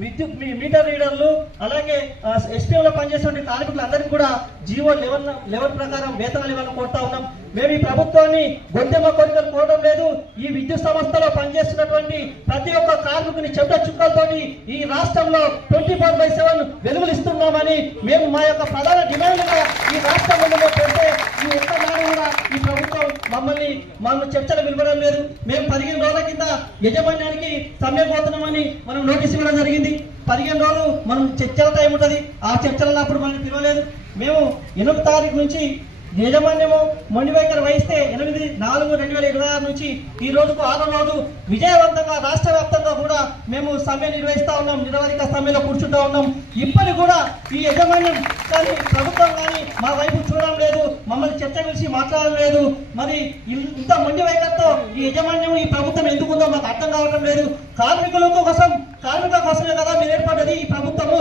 Metre రీడర్లు అలాగే ఎస్పీఎంలో పనిచేసే కార్మికులందరికీ కూడా జీవో 11 ప్రకారం వేతనాలు ఇవ్వాలని కోరుతా ఉన్నాం. మేము ఈ ప్రభుత్వాన్ని గొంతెమ్మ కోరికలు కోరడం లేదు. ఈ విద్యుత్ సంస్థలో పనిచేస్తున్నటువంటి ప్రతి ఒక్క కార్మికుని చెడ్డ చుక్కలతోటి ఈ రాష్ట్రంలో 24/7 వెలుగులు ఇస్తున్నామని మేము మా యొక్క ప్రధాన డిమాండ్గా ఈ రాష్ట్రంలో పెడితే ఈ ఒక్క నాడు కూడా ఈ ప్రభుత్వం మమ్మల్ని చర్చలు పిలవడం లేదు. మేము 15 రోజుల కింద యజమాన్యానికి సమ్మె పోతున్నామని మనం నోటీస్ ఇవ్వడం జరిగింది. 15 రోజులు మనం చర్చల టైం ఉంటుంది. ఆ చర్చలప్పుడు మనల్ని పిలవలేదు. మేము 8వ తారీఖు నుంచి యజమాన్యము మొండి వైఖరి వహిస్తే 8/4/2026 నుంచి ఈ రోజుకు 6వ రోజు విజయవంతంగా రాష్ట్ర వ్యాప్తంగా కూడా మేము సమ్మె నిర్వహిస్తా ఉన్నాం. నిరవధిక సమ్మెలో కూర్చుంటా ఉన్నాం. ఇప్పటి కూడా ఈ యజమాన్యం కానీ ప్రభుత్వం కానీ మా వైపు చూడడం లేదు, మమ్మల్ని చర్చ పిలిచి మాట్లాడడం లేదు. మరి ఇంత మొండి వైఖరితో ఈ యజమాన్యం ఈ ప్రభుత్వం ఎందుకుందో మాకు అర్థం కావడం లేదు. కార్మికుల కోసమే కదా మీరు ఏర్పడ్డది ఈ ప్రభుత్వము.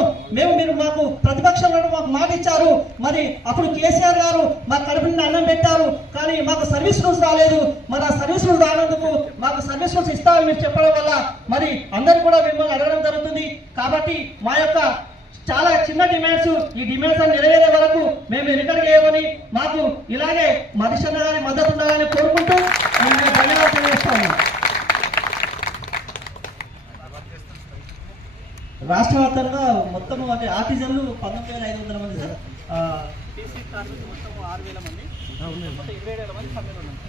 మీరు మాకు ప్రతిపక్షంలో మాకు మాట ఇచ్చారు. మరి అప్పుడు కేసీఆర్ గారు మా కడుపు నిండా అన్నం పెట్టారు, కానీ మాకు సర్వీస్ రూల్స్ రాలేదు. మరి ఆ సర్వీస్ రూల్స్ రానందుకు మాకు సర్వీస్ రూల్స్ ఇస్తామని మీరు చెప్పడం వల్ల మరి అందరూ కూడా మిమ్మల్ని అడగడం జరుగుతుంది. కాబట్టి మా యొక్క చాలా చిన్న డిమాండ్స్, ఈ డిమాండ్స్ నెరవేరే వరకు మేము వెనుకడిగేయమని మాకు ఇలాగే మనిషన్న గారి మద్దతు ఉండాలని కోరుకుంటూ ధన్యవాదాలు తెలియజేస్తాము. రాష్ట్ర వ్యాప్తంగా మొత్తం అంటే ఆర్టిజన్లు 19,500 మంది సార్. టీసీ కార్మికులు మొత్తం 6,000 మంది, 27,000 మంది సమ్మెలో ఉన్నారు.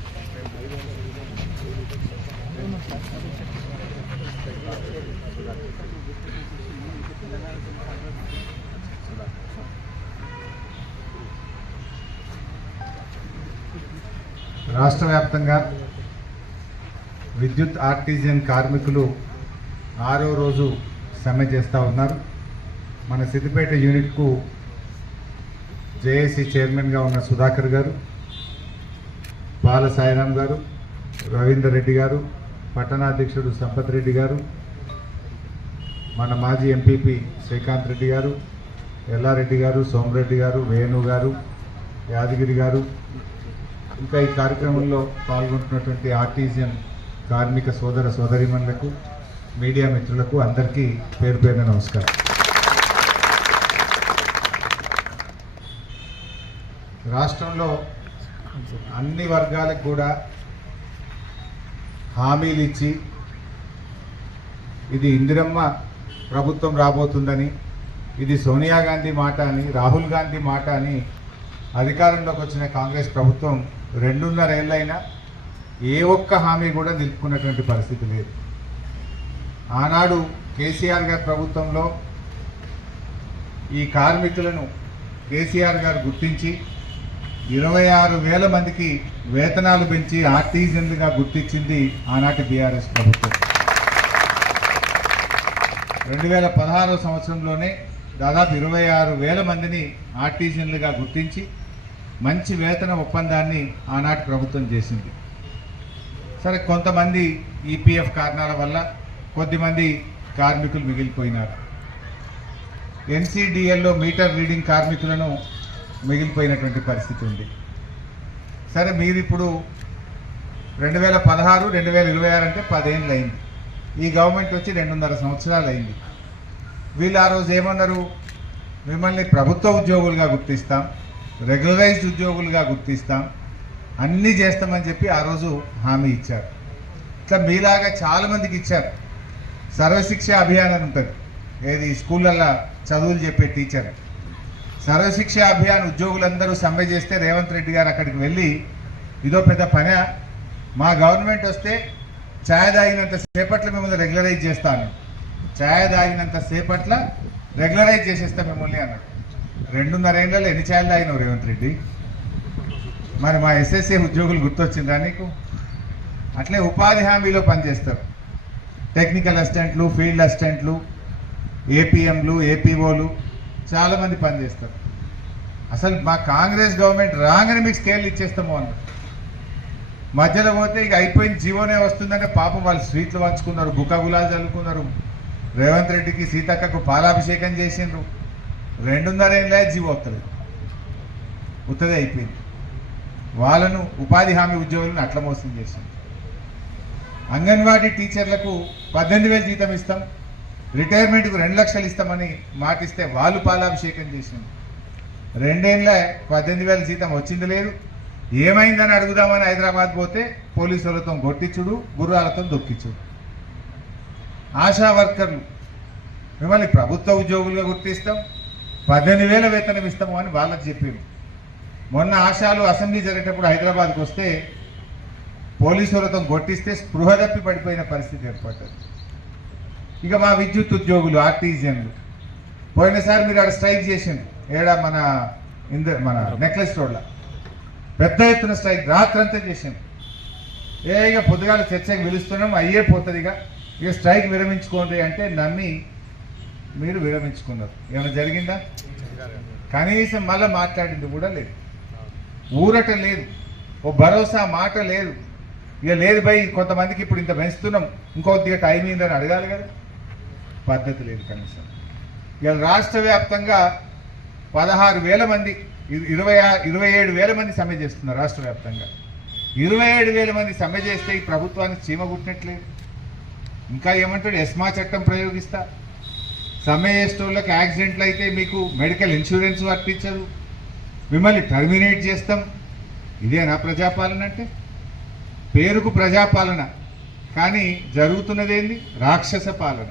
రాష్ట్ర వ్యాప్తంగా విద్యుత్ ఆర్టిజన్ కార్మికులు 6వ రోజు సమ్మె చేస్తూ ఉన్నారు. మన సిద్దిపేట యూనిట్కు జేఏసీ చైర్మన్గా ఉన్న సుధాకర్ గారు, బాల సాయిరాం గారు, రవీందర్ రెడ్డి గారు, పట్టణాధ్యక్షుడు సంపత్ రెడ్డి గారు, మన మాజీ ఎంపీపీ శ్రీకాంత్ రెడ్డి గారు, ఎల్లారెడ్డి గారు, సోమరెడ్డి గారు, వేణు గారు, యాదగిరి గారు, ఇంకా ఈ కార్యక్రమంలో పాల్గొంటున్నటువంటి ఆర్టిజన్ కార్మిక సోదర సోదరీమణులకు, మీడియా మిత్రులకు అందరికీ పేరు పేరున నమస్కారం. రాష్ట్రంలో అన్ని వర్గాలకు కూడా హామీలు ఇచ్చి ఇది ఇందిరమ్మ ప్రభుత్వం రాబోతుందని, ఇది సోనియా గాంధీ మాట అని, రాహుల్ గాంధీ మాట అని అధికారంలోకి వచ్చిన కాంగ్రెస్ ప్రభుత్వం 2.5 ఏళ్ళైనా ఏ ఒక్క హామీ కూడా నిలుపుకున్నటువంటి పరిస్థితి లేదు. ఆనాడు కేసీఆర్ గారి ప్రభుత్వంలో ఈ కార్మికులను కేసీఆర్ గారు గుర్తించి 26,000 మందికి వేతనాలు పెంచి ఆర్టిజన్లుగా గుర్తించింది ఆనాటి బీఆర్ఎస్ ప్రభుత్వం. 2016 సంవత్సరంలోనే దాదాపు 26,000 మందిని ఆర్టిజన్లుగా గుర్తించి మంచి వేతన ఒప్పందాన్ని ఆనాటి ప్రభుత్వం చేసింది. సరే, కొంతమంది ఈపీఎఫ్ కారణాల వల్ల కొద్దిమంది కార్మికులు మిగిలిపోయినారు. ఎన్సీడీఎల్లో మీటర్ రీడింగ్ కార్మికులను మిగిలిపోయినటువంటి పరిస్థితి ఉంది. సరే, మీరు ఇప్పుడు 2016, 2026 అంటే 10 ఏళ్ళు అయింది. ఈ గవర్నమెంట్ వచ్చి 2.5 సంవత్సరాలు అయింది. వీళ్ళు ఆ రోజు ఏమన్నారు? మిమ్మల్ని ప్రభుత్వ ఉద్యోగులుగా గుర్తిస్తాం, రెగ్యులరైజ్డ్ ఉద్యోగులుగా గుర్తిస్తాం, అన్నీ చేస్తామని చెప్పి ఆ రోజు హామీ ఇచ్చారు. ఇట్లా మీలాగా చాలామందికి ఇచ్చారు. సర్వశిక్ష అభియాన్ అని ఉంటుంది, ఏది స్కూళ్ళల్లో చదువులు చెప్పే టీచర్. సర్వశిక్ష అభియాన్ ఉద్యోగులందరూ సమ్మె చేస్తే రేవంత్ రెడ్డి గారు అక్కడికి వెళ్ళి ఇదో పెద్ద పని, మా గవర్నమెంట్ వస్తే ఛాయ్ తాగినంత సేపట్లో మిమ్మల్ని రెగ్యులరైజ్ చేస్తాను, ఛాయ్ తాగినంత సేపట్ల రెగ్యులరైజ్ చేసేస్తా మిమ్మల్ని అన్నాడు. 2.5 ఏళ్ళలో ఎన్ని ఛాయలు తాగినావు రేవంత్ రెడ్డి? మరి మా ఎస్ఎస్ఏ ఉద్యోగులు గుర్తొచ్చిందా నీకు? అట్లే ఉపాధి హామీలో పనిచేస్తారు. టెక్నికల్ అసిస్టెంట్లు, ఫీల్డ్ అసిస్టెంట్లు, ఏపీఎంలు, ఏపీఓలు చాలామంది పనిచేస్తారు. అసలు మా కాంగ్రెస్ గవర్నమెంట్ రాగానే మీకు స్కేల్ ఇచ్చేస్తాము అన్నారు. మధ్యలో పోతే ఇక అయిపోయింది, జీవోనే వస్తుందంటే పాపం వాళ్ళు స్వీట్లు పంచుకున్నారు, బుక్క గులాలు చల్లుకున్నారు, రేవంత్ రెడ్డికి సీతక్కకు పాలాభిషేకం చేసిండ్రు. 2.5 ఏళ్ళే జీవో వస్తుంది, ఉత్తదే అయిపోయింది. వాళ్ళను ఉపాధి హామీ ఉద్యోగులను అట్లా మోసం చేసింది. అంగన్వాడీ టీచర్లకు 18,000 జీతం ఇస్తాం, రిటైర్మెంట్కు 2 లక్షలు ఇస్తామని మాటిస్తే వాళ్ళు పాలాభిషేకం చేసింది. 2 ఏళ్ళ 18,000 జీతం వచ్చింది లేదు. ఏమైందని అడుగుదామని హైదరాబాద్ పోతే పోలీసులతో కొట్టించుడు, గుర్రాలతో దొక్కించుడు. ఆశా వర్కర్లు మిమ్మల్ని ప్రభుత్వ ఉద్యోగులుగా గుర్తిస్తాం, 18,000 వేతనం ఇస్తాము అని వాళ్ళకి చెప్పారు. మొన్న ఆశాలు అసెంబ్లీ జరిగేటప్పుడు హైదరాబాద్కి వస్తే పోలీసులతో కొట్టిస్తే స్పృహ తప్పి పడిపోయిన పరిస్థితి ఏర్పడ్డది. ఇక మా విద్యుత్ ఉద్యోగులు, ఆర్టీజన్లు పోయినసారి మీరు అక్కడ స్ట్రైక్ చేసింది. మన నెక్లెస్ రోడ్లో పెద్ద ఎత్తున స్ట్రైక్ రాత్రంతా చేసింది. ఇక పొద్దుగాల చర్చకు పిలుస్తున్నాం, అయ్యే పోతుంది. ఇక స్ట్రైక్ విరమించుకోండి అంటే నమ్మి మీరు విరమించుకున్నారు. ఏమైనా జరిగిందా? కనీసం మళ్ళీ మాట్లాడింది కూడా లేదు. ఊరట లేదు, ఓ భరోసా మాట లేదు. ఇక లేదు భయ్, కొంతమందికి ఇప్పుడు ఇంత పెంచుతున్నాం, ఇంకొద్దిగా టైం అయిందని అడగాలి కదా, పద్ధతి లేదు కనీసం. ఇక రాష్ట్ర వ్యాప్తంగా 16,000 మంది, 27,000 మంది సమ్మె చేస్తున్నారు. రాష్ట్ర వ్యాప్తంగా 27,000 మంది సమ్మె చేస్తే ఈ ప్రభుత్వానికి చీమ కుట్టినట్లేదు. ఇంకా ఏమంటాడు, ఎస్మా చట్టం ప్రయోగిస్తా, సమ్మె చేసేటోళ్ళకి యాక్సిడెంట్లు అయితే మీకు మెడికల్ ఇన్సూరెన్స్ వర్తించదు, మిమ్మల్ని టర్మినేట్ చేస్తాం. ఇదేనా ప్రజాపాలన అంటే? పేరుకు ప్రజాపాలన, కానీ జరుగుతున్నదేంది? రాక్షస పాలన,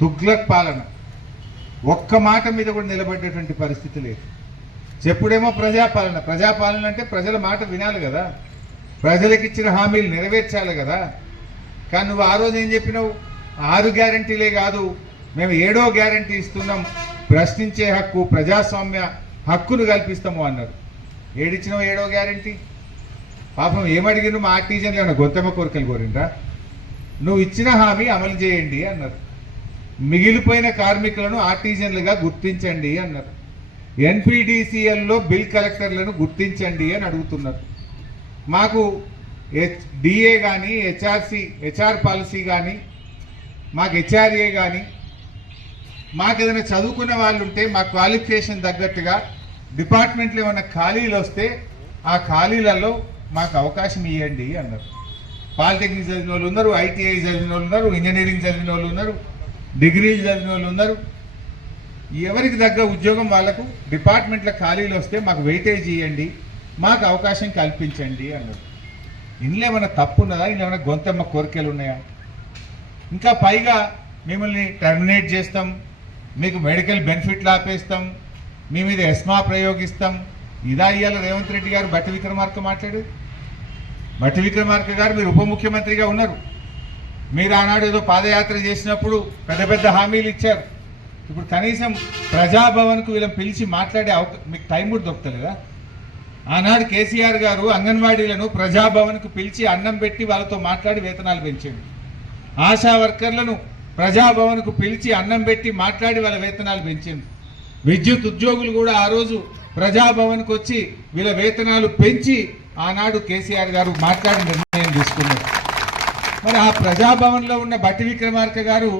తుగ్లక్ పాలన. ఒక్క మాట మీద కూడా నిలబడేటువంటి పరిస్థితి లేదు. చెప్పుడేమో ప్రజాపాలన. ప్రజాపాలన అంటే ప్రజల మాట వినాలి కదా, ప్రజలకు ఇచ్చిన హామీలు నెరవేర్చాలి కదా. కానీ నువ్వు ఆ రోజు ఏం చెప్పినావు? 6 గ్యారంటీలే కాదు, మేము 7వ గ్యారంటీ ఇస్తున్నాం, ప్రశ్నించే హక్కు, ప్రజాస్వామ్య హక్కును కల్పిస్తాము అన్నారు. ఏడిచ్చినావు 7వ గ్యారంటీ? పాపం ఏమడిగిన మా ఆర్టీజన్లు ఏమన్నా గొంతెమ్మ కోరికలు కోరిండ్రా? నువ్వు ఇచ్చిన హామీ అమలు చేయండి అన్నారు. మిగిలిపోయిన కార్మికులను ఆర్టీజన్లుగా గుర్తించండి అన్నారు. ఎన్పీడీసీఎల్లో బిల్ కలెక్టర్లను గుర్తించండి అని అడుగుతున్నారు. మాకు డిఏ కానీ హెచ్ఆర్ పాలసీ కానీ, మాకు హెచ్ఆర్ఏ కానీ, మాకు ఏదైనా చదువుకున్న వాళ్ళు ఉంటే మా క్వాలిఫికేషన్ తగ్గట్టుగా డిపార్ట్మెంట్లో ఏమైనా ఖాళీలు వస్తే ఆ ఖాళీలలో మాకు అవకాశం ఇవ్వండి అన్నారు. పాలిటెక్నిక్ చదివిన వాళ్ళు ఉన్నారు, ఐటీఐ చదివిన వాళ్ళు ఉన్నారు, ఇంజనీరింగ్ చదివిన వాళ్ళు ఉన్నారు, డిగ్రీలు చదివిన వాళ్ళు ఉన్నారు. ఎవరికి తగ్గ ఉద్యోగం వాళ్ళకు డిపార్ట్మెంట్లో ఖాళీలు వస్తే మాకు వెయిటేజ్ ఇవ్వండి, మాకు అవకాశం కల్పించండి అన్నారు. ఇందులో ఏమైనా తప్పు ఉన్నదా? ఇందులో ఏమైనా గొంతమ్మ కోరికలు ఉన్నాయా? ఇంకా పైగా మిమ్మల్ని టర్మినేట్ చేస్తాం, మీకు మెడికల్ బెనిఫిట్లు ఆపేస్తాం, మీ మీద ఎస్మా ప్రయోగిస్తాం. ఇదా ఇయ్యాల రేవంత్ రెడ్డి గారు బట్టి విక్రమార్క మాట్లాడు? బట్టి విక్రమార్క గారు మీరు ఉప ముఖ్యమంత్రిగా ఉన్నారు. మీరు ఆనాడు ఏదో పాదయాత్ర చేసినప్పుడు పెద్ద పెద్ద హామీలు ఇచ్చారు. ఇప్పుడు కనీసం ప్రజాభవన్కు వీళ్ళని పిలిచి మాట్లాడే మీకు టైం కూడా దొరుకుతలేదా? ఆనాడు కేసీఆర్ గారు అంగన్వాడీలను ప్రజాభవన్కు పిలిచి అన్నం పెట్టి వాళ్ళతో మాట్లాడి వేతనాలు పెంచింది. ఆశా వర్కర్లను ప్రజాభవన్కు పిలిచి అన్నం పెట్టి మాట్లాడి వాళ్ళ వేతనాలు పెంచింది. విద్యుత్ ఉద్యోగులు కూడా ఆ రోజు ప్రజాభవన్కు వచ్చి వీళ్ళ వేతనాలు పెంచి ఆనాడు కేసీఆర్ గారు మాట్లాడి నిర్ణయం తీసుకున్నారు. మరి ఆ ప్రజాభవన్లో ఉన్న బట్టి విక్రమార్క గారు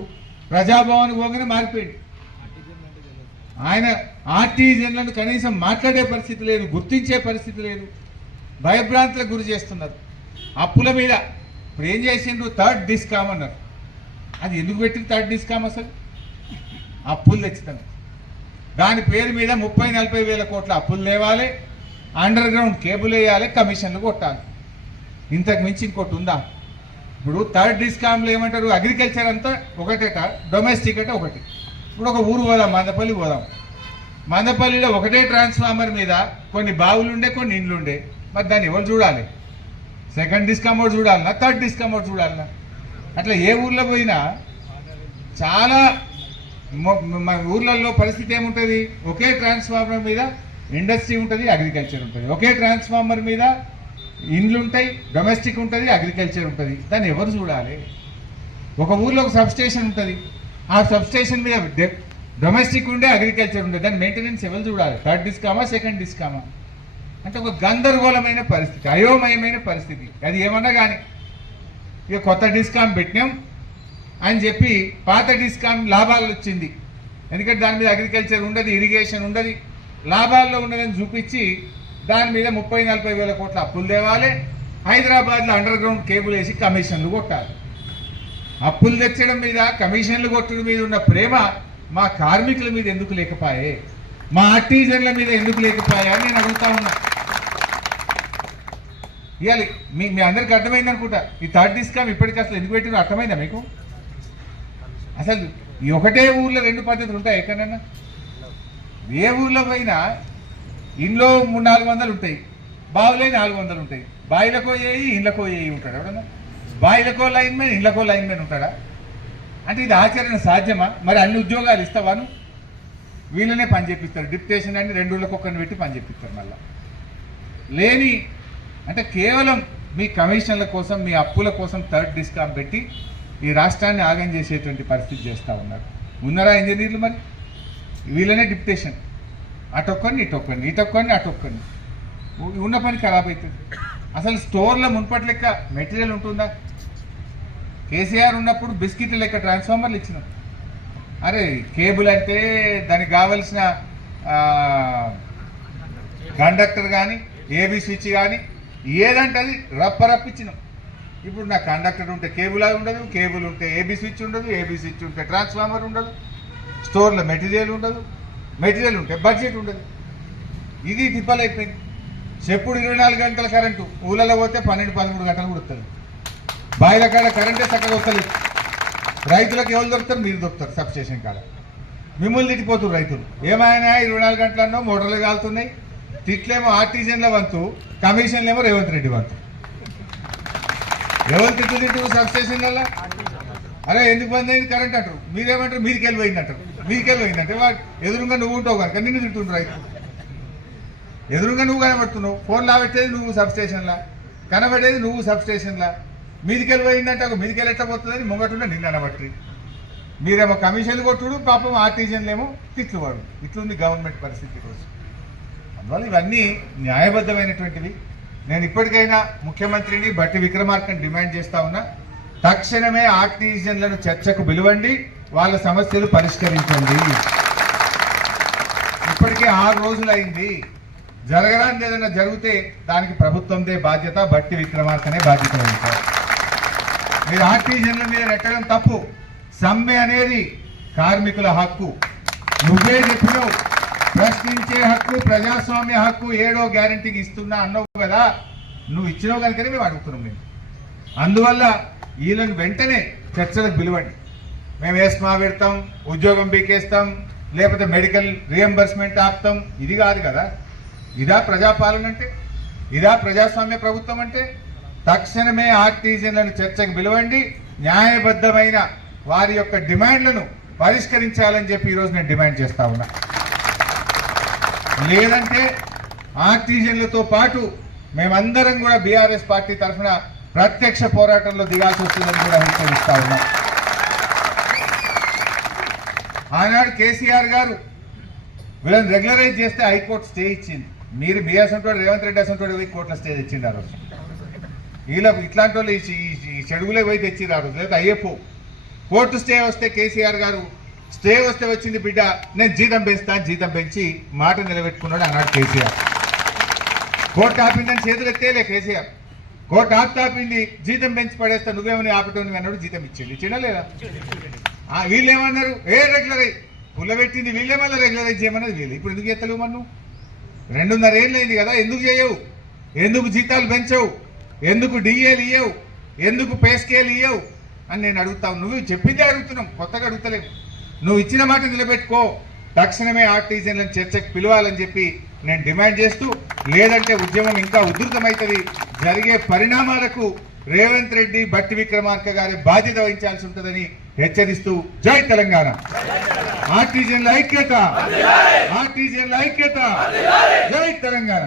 ప్రజాభవన్ పోగానే మారిపోయింది. ఆయన ఆర్టీజన్లను కనీసం మాట్లాడే పరిస్థితి లేదు, గుర్తించే పరిస్థితి లేదు, భయభ్రాంతులకు గురి చేస్తున్నారు. అప్పుల మీద ఇప్పుడు ఏం చేసిండ్రు? 3rd డిస్కామ్ అన్నారు. అది ఎందుకు పెట్టింది 3rd డిస్కామ్? అసలు అప్పులు తెచ్చుతాను, దాని పేరు మీద 30-40 వేల కోట్ల అప్పులు లేవాలి, అండర్ గ్రౌండ్ కేబుల్ వేయాలి, కమిషన్లు కొట్టాలి. ఇంతకు మించి ఇంకోటి ఉందా? ఇప్పుడు 3rd డిస్కామ్లో ఏమంటారు? అగ్రికల్చర్ అంతా ఒకటేట, డొమెస్టిక్ అంటే ఒకటి. ఇప్పుడు ఒక ఊరు పోదాం, మందపల్లి పోదాం. మందపల్లిలో ఒకటే ట్రాన్స్ఫార్మర్ మీద కొన్ని బావులుండే, కొన్ని ఇండ్లుండే. మరి దాన్ని ఎవరు చూడాలి? 2nd డిస్కామ్ ఒకటి చూడాలన్నా, 3rd డిస్కామ్ ఒకటి చూడాలన్నా? అట్లా ఏ ఊర్లో పోయినా చాలా ఊర్లలో పరిస్థితి ఏముంటుంది? ఒకే ట్రాన్స్ఫార్మర్ మీద ఇండస్ట్రీ ఉంటుంది, అగ్రికల్చర్ ఉంటుంది. ఒకే ట్రాన్స్ఫార్మర్ మీద ఇండ్లు ఉంటాయి, డొమెస్టిక్ ఉంటుంది, అగ్రికల్చర్ ఉంటుంది. దాన్ని ఎవరు చూడాలి? ఒక ఊర్లో ఒక సబ్స్టేషన్ ఉంటుంది, ఆ సబ్స్టేషన్ మీద డొమెస్టిక్ ఉండే, అగ్రికల్చర్ ఉండే. దాని మెయింటెనెన్స్ ఎవరు చూడాలి? 3rd డిస్కామా, 2nd డిస్కామా? అంటే ఒక గందరగోళమైన పరిస్థితి, అయోమయమైన పరిస్థితి. అది ఏమన్నా కానీ ఇక కొత్త డిస్కామ్ పెట్టినాం అని చెప్పి పాత డిస్కామ్ లాభాలు వచ్చింది, ఎందుకంటే దాని మీద అగ్రికల్చర్ ఉండదు, ఇరిగేషన్ ఉండదు, లాభాల్లో ఉన్నదని చూపించి దాని మీద 30-40 వేల కోట్ల అప్పులు తేవాలి, హైదరాబాద్లో అండర్ గ్రౌండ్ కేబుల్ వేసి కమిషన్లు కొట్టాలి. అప్పులు తెచ్చడం మీద, కమిషన్లు కొట్టడం మీద ఉన్న ప్రేమ మా కార్మికుల మీద ఎందుకు లేకపోయే, మా ఆర్టిజన్ల మీద ఎందుకు లేకపోయా అని నేను అడుగుతా ఉన్నా. ఇవ్వాలి మీ అందరికి అర్థమైంది అనుకుంటా. ఈ థర్డ్ డిస్కామ్ ఇప్పటికీ అసలు ఎందుకు పెట్టినో అర్థమైందా మీకు? అసలు ఈ ఒకటే ఊర్లో 2 పద్ధతులు ఉంటాయి ఎక్కడన్నా? ఏ ఊర్లో పోయినా ఇంట్లో 300-400 ఉంటాయి, బావులే 400 ఉంటాయి. బాయిలకో చేయి, ఇండ్లకో చేయి ఉంటాడు ఎవడన్నా? బాయిలకో లైన్మెన్, ఇండ్లకో లైన్మెన్ ఉంటాడా? అంటే ఇది ఆచరణ సాధ్యమా? మరి అన్ని ఉద్యోగాలు ఇస్తావాను? వీళ్ళనే పని చేపిస్తారు, డిప్యుటేషన్ అని 2 ఊళ్ళకి ఒక్కరిని పెట్టి పని చేపిస్తారు. మళ్ళా లేని అంటే కేవలం మీ కమిషన్ల కోసం, మీ అప్పుల కోసం థర్డ్ డిస్కామ్ పెట్టి ఈ రాష్ట్రాన్ని ఆగం చేసేటువంటి పరిస్థితి చేస్తూ ఉన్నారు. ఉన్నారా ఇంజనీర్లు? మరి వీళ్ళనే డిప్యుటేషన్, అటొక్కరిని ఇటొక్కరిని, ఇటొక్కరిని అటొక్కరిని, ఉన్న పని ఖరాబ్ అవుతుంది. అసలు స్టోర్లో మున్పటి లెక్క మెటీరియల్ ఉంటుందా? కేసీఆర్ ఉన్నప్పుడు బిస్కెట్ల లెక్క ట్రాన్స్ఫార్మర్లు ఇచ్చినాం. అరే కేబుల్ అంటే దానికి కావలసిన కండక్టర్ కానీ, ఏబీ స్విచ్ కానీ ఏదంటే అది రప్పరప్పించినాం. ఇప్పుడు నా కండక్టర్ ఉంటే కేబుల్ అది ఉండదు, కేబుల్ ఉంటే ఏబీ స్విచ్ ఉండదు, ఏబీ స్విచ్ ఉంటే ట్రాన్స్ఫార్మర్ ఉండదు, స్టోర్లో మెటీరియల్ ఉండదు, మెటీరియల్ ఉంటే బడ్జెట్ ఉండదు. ఇది తిప్పలైపోయింది. చెప్పుడు 24 గంటల కరెంటు, ఊళ్ళలో పోతే 12-13 గంటలు కూడా వస్తుంది. బాయిల కాడ కరెంటే చక్కగా వస్తలేదు. రైతులకు ఎవరు దొరుకుతారు? మీరు దొరుకుతారు సబ్స్టేషన్ కాడ. మిమ్మల్ని తిట్టిపోతున్నారు రైతులు. ఏమైనా 24 గంటలన్నో మోటార్లు కాలుతున్నాయి. తిట్లేమో ఆర్టిజన్ల వంతు, కమిషన్లు ఏమో రేవంత్ రెడ్డి వంతు. ఎవరు తిట్టు సబ్స్టేషన్లలో? అరే ఎందుకు బంద్ అయింది కరెంట్ అంటారు, మీరేమంటారు మీదికి వెళ్ళిపోయింది అంటారు. మీదికి వెళ్ళిపోయిందంటే ఎదురుగా నువ్వు ఉంటావు కనుక నిన్ను తింటుండ్రు రైతు. ఎదురుగా నువ్వు కనబడుతున్నావు, ఫోన్ లాబెట్టేది నువ్వు సబ్స్టేషన్లా, కనబడేది నువ్వు సబ్స్టేషన్లా. మీదికి వెళ్ళిపోయిందంటే ఒక మీదికి వెళ్ళట్టబోతుందని ముంగటుండే నిన్ను అనబట్టి మీరేమో కమిషన్లు కొట్టుడు, పాపం ఆర్టిజన్లేమో తిట్లు వాడు. ఇట్లుంది గవర్నమెంట్ పరిస్థితి రోజు. అందువల్ల ఇవన్నీ న్యాయబద్ధమైనటువంటివి. నేను ఇప్పటికైనా ముఖ్యమంత్రిని బట్టి విక్రమార్కని డిమాండ్ చేస్తా ఉన్నా, తక్షణమే ఆర్టిజన్లను చర్చకు పిలువండి, వాళ్ళ సమస్యలు పరిష్కరించండి. ఇప్పటికే 6 రోజులు అయింది. జరగరాని ఏదైనా జరిగితే దానికి ప్రభుత్వందే బాధ్యత, బట్టి విక్రమార్కనే బాధ్యత వహించారు. మీరు ఆర్టిజన్ల మీద నెట్టడం తప్పు. సమ్మె అనేది కార్మికుల హక్కు. నువ్వే చెప్పినావు, ప్రశ్నించే హక్కు, ప్రజాస్వామ్య హక్కు 7వ గ్యారంటీకి ఇస్తున్నా అన్నావు కదా. నువ్వు ఇచ్చినావు కనుకనే మేము అడుగుతున్నాం. మేము అందువల్ల వీళ్ళని వెంటనే చర్చలకు పిలవండి. మేము వేస్మా పెడతాం, ఉద్యోగం బీకేస్తాం, లేకపోతే మెడికల్ రియంబర్స్మెంట్ ఆపుతాం. ఇది కాదు కదా. ఇదా ప్రజాపాలన అంటే? ఇదా ప్రజాస్వామ్య ప్రభుత్వం అంటే? తక్షణమే ఆర్టిజన్లను చర్చకు పిలవండి, న్యాయబద్ధమైన వారి యొక్క డిమాండ్లను పరిష్కరించాలని చెప్పి ఈరోజు నేను డిమాండ్ చేస్తా ఉన్నా. లేదంటే ఆర్టిజన్లతో పాటు మేమందరం కూడా బీఆర్ఎస్ పార్టీ తరఫున ప్రత్యక్ష పోరాటంలో దిగాల్సి వస్తుందని కూడా హెచ్చరిస్తా ఉన్నాం. ఆనాడు కేసీఆర్ గారు వీళ్ళని రెగ్యులరైజ్ చేస్తే హైకోర్టు స్టే ఇచ్చింది. మీరు మీ అసంటోడు రేవంత్ రెడ్డి అసంటోడు పోయి కోర్టులో స్టే తెచ్చింది ఆ రోజు. వీళ్ళ ఇట్లాంటి వాళ్ళు ఈ చెడుగులే పోయి తెచ్చింది ఆ రోజు. లేదా అయ్యప్పో కోర్టు స్టే వస్తే కేసీఆర్ గారు స్టే వస్తే వచ్చింది బిడ్డ నేను జీతం పెంచుతాను, జీతం పెంచి మాట నిలబెట్టుకున్నాడు అన్నాడు కేసీఆర్. కోర్టు ఆపిందని చేతులు ఎత్తేలే కేసీఆర్. కోర్టు ఆపింది, జీతం పెంచి పడేస్తా నువ్వేమని ఆపటం అన్నాడు. జీతం ఇచ్చిండా లేదా? వీళ్ళు ఏమన్నారు? రెగ్యులరైజ్ పుల్లబెట్టింది వీళ్ళే, మళ్ళీ రెగ్యులరైజ్ చేయమన్నది వీళ్ళు. ఇప్పుడు ఎందుకు ఎత్తలేవు? మనం 2.5 ఏళ్ళు అయింది కదా, ఎందుకు చేయవు? ఎందుకు జీతాలు పెంచవు? ఎందుకు డిఏలు ఇయ్యవు? ఎందుకు పే స్కేల్ ఇయ్యవు అని నేను అడుగుతావు. నువ్వు చెప్పిందే అడుగుతున్నాం, కొత్తగా అడుగుతలేవు. నువ్వు ఇచ్చిన మాట నిలబెట్టుకో. తక్షణమే ఆర్టిజన్లను చర్చకు పిలవాలని చెప్పి నేను డిమాండ్ చేస్తూ, లేదంటే ఉద్యమం ఇంకా ఉధృతమవుతుంది. జరిగే పరిణామాలకు రేవంత్ రెడ్డి, బట్టి విక్రమార్క గారి బాధ్యత వహించాల్సి ఉంటుందని హెచ్చరిస్తూ జై తెలంగాణ. ఆర్టిజన్ల ఐక్యత, ఆర్టిజన్ల ఐక్యత, జై తెలంగాణ.